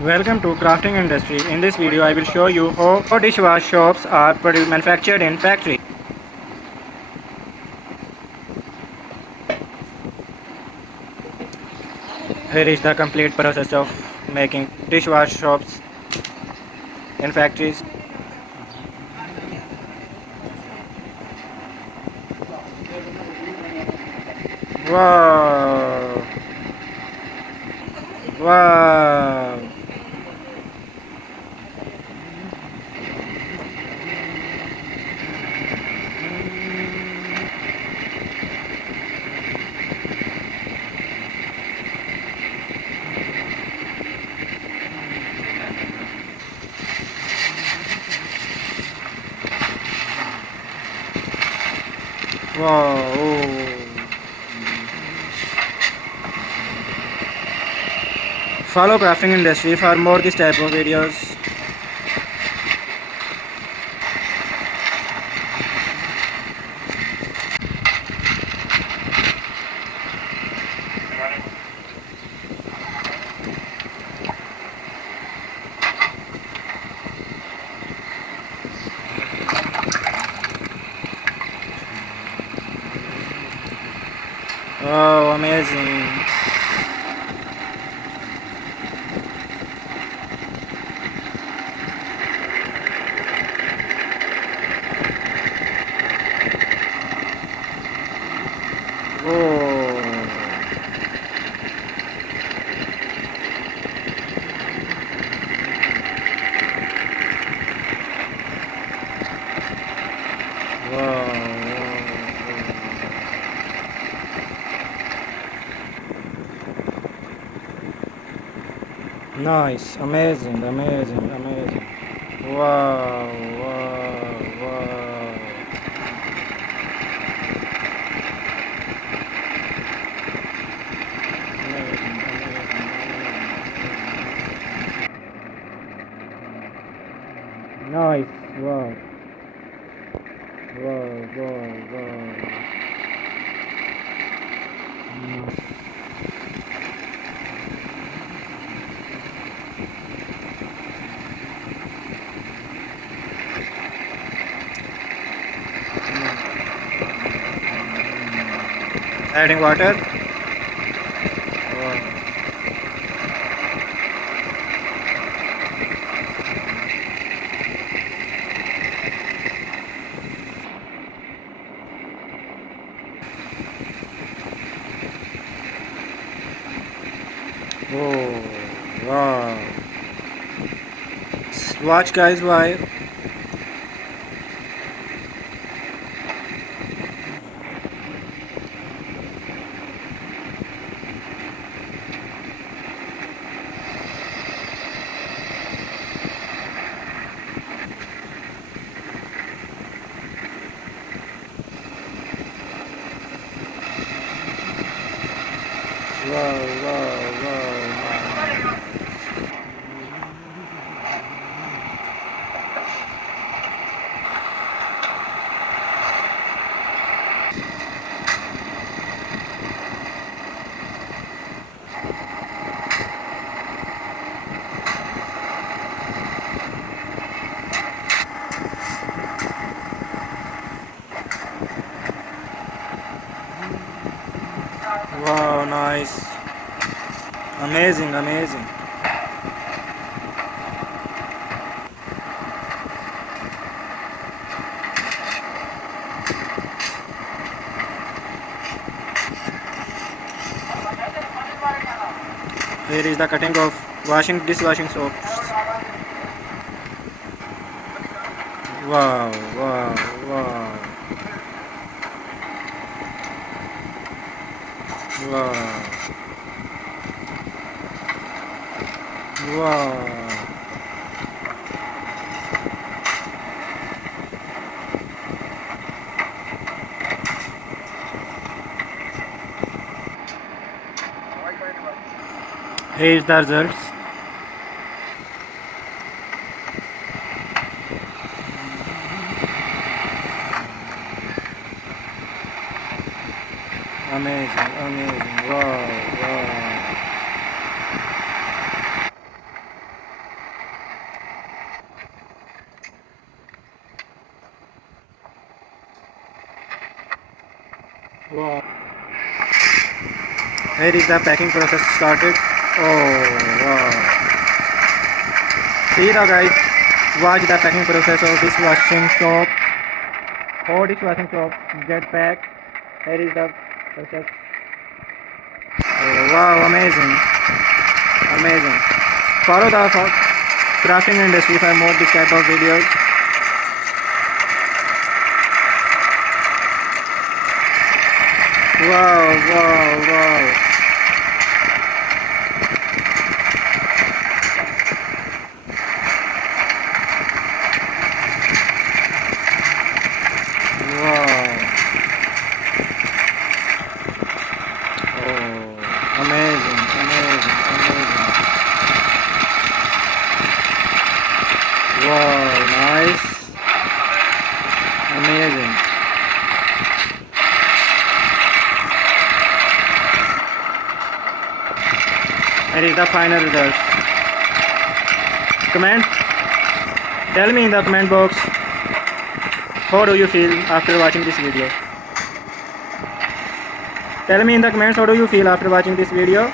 Welcome to crafting industry. In this video I will show you how dishwash soaps are manufactured in factory. Here is the complete process of making dishwash soaps in factories. Wow! Wow! Wow! Follow crafting industry for more this type of videos. Oh, amazing! Oh, wow! Nice, amazing, amazing, amazing. Wow, wow, wow. Amazing, amazing, amazing. Nice, wow, wow, wow, wow. Adding water. Wow. Oh, wow. Watch guys, why? Wow, wow, wow. Wow, nice. Amazing, amazing. Here is the cutting of dishwashing soaps. Wow, wow, wow, wow, wow. Here is the results. Amazing, amazing. Wow, wow. Wow. Here is the packing process started. Oh wow. See now guys, watch the packing process of dishwashing soap. All dishwashing soap get packed. Here is the process. Oh, wow, amazing. Amazing. Follow the crafting industry for more this type of videos. Wow, wow, wow. Wow. Oh, amazing, amazing, amazing. Wow, nice. Amazing. That is the final result. Comment. Tell me in the comment box how do you feel after watching this video. Tell me in the comments how do you feel after watching this video.